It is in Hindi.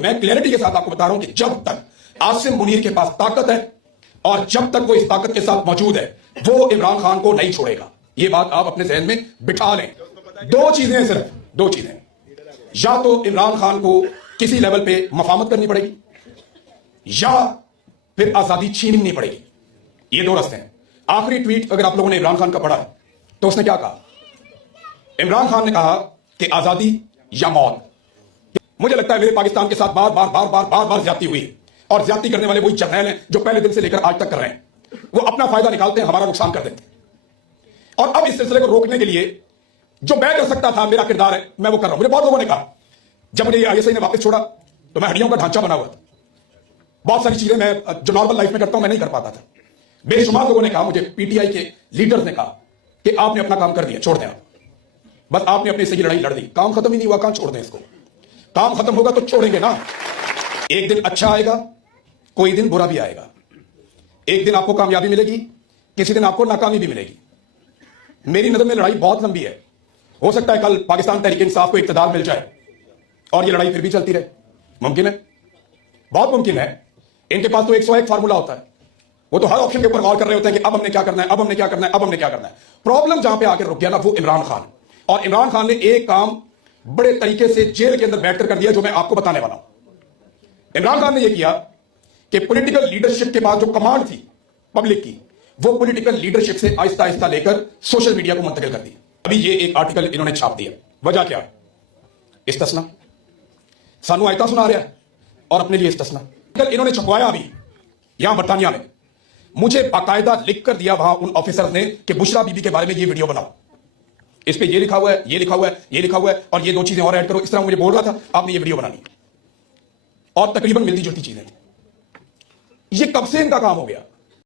मैं क्लैरिटी के साथ आपको बता रहा हूं कि जब तक आसिम मुनीर के पास ताकत है और जब तक वो इस ताकत के साथ मौजूद है, वो इमरान खान को नहीं छोड़ेगा। ये बात आप अपने जहन में बिठा लें। दो चीजें हैं, सिर्फ दो चीजें। या तो इमरान खान को किसी लेवल पे मफामत करनी पड़ेगी या फिर आजादी छीननी पड़ेगी। ये दो रास्ते हैं। आखिरी ट्वीट अगर आप लोगों ने इमरान खान का पढ़ा है तो उसने क्या कहा? इमरान खान ने कहा कि आजादी या मौत। मुझे लगता है मेरे पाकिस्तान के साथ बार बार बार बार बार बार ज्यादती हुई है और ज्यादती करने वाले वही जर्नैल हैं जो पहले दिन से लेकर आज तक कर रहे हैं। वो अपना फायदा निकालते हैं, हमारा नुकसान कर देते हैं। और अब इस सिलसिले को रोकने के लिए जो मैं कर सकता था, मेरा किरदार है, मैं वो कर रहा हूं। मुझे बहुत लोगों ने कहा जब मुझे आईएसआई ने वापस छोड़ा तो मैं हड्डियों का ढांचा बना हुआ था। बहुत सारी चीजें मैं जो नॉर्मल लाइफ में करता हूं मैं नहीं कर पाता था। बेशुमार लोगों ने कहा, मुझे पीटीआई के लीडर्स ने कहा कि आपने अपना काम कर दिया, छोड़ दें आप, बस आपने अपनी सही लड़ाई लड़ दी, काम खत्म ही नहीं हुआ, कहां छोड़ दें इसको? काम खत्म होगा तो छोड़ेंगे ना। एक दिन अच्छा आएगा, कोई दिन बुरा भी आएगा। एक दिन आपको कामयाबी मिलेगी, किसी दिन आपको नाकामी भी मिलेगी। मेरी नजर में लड़ाई बहुत लंबी है। हो सकता है कल पाकिस्तान तहरीक इंसाफ को इक्तदार मिल जाए और ये लड़ाई फिर भी चलती रहे। मुमकिन है, बहुत मुमकिन है। इनके पास तो 101 फार्मूला होता है। वो तो हर ऑप्शन के ऊपर गौर कर रहे होते हैं कि अब हमने क्या करना है, अब हमने क्या करना है, अब हमने क्या करना है। प्रॉब्लम जहां पे आकर रुक गया ना, वो इमरान खान। और इमरान खान ने एक काम बड़े तरीके से जेल के अंदर बैठकर कर दिया, जो मैं आपको बताने वाला हूं। इमरान खान ने यह किया कि पॉलिटिकल लीडरशिप के बाद जो कमांड थी पब्लिक की, वो पॉलिटिकल लीडरशिप से आहिस्ता आहिस्ता लेकर सोशल मीडिया को मुंतकिल कर दी। अभी ये एक आर्टिकल इन्होंने छाप दिया। वजह क्या है? इस्तिस्ना। सानू आयता सुना रहा है और अपने लिए इस्तिस्ना। इन्होंने छपवाया अभी यहां बरतानिया में। मुझे बाकायदा लिख कर दिया वहां उन ऑफिसर्स ने कि बुशरा बीबी के बारे में ये वीडियो बनाओ, इस पे ये लिखा हुआ है, ये लिखा हुआ है, ये लिखा हुआ है और ये दो चीजें और ऐड करो। इस तरह मुझे बोल रहा था आपने ये वीडियो बनानी, और तकरीबन मिलती जुलती चीजें थी। ये कब से इनका काम हो गया?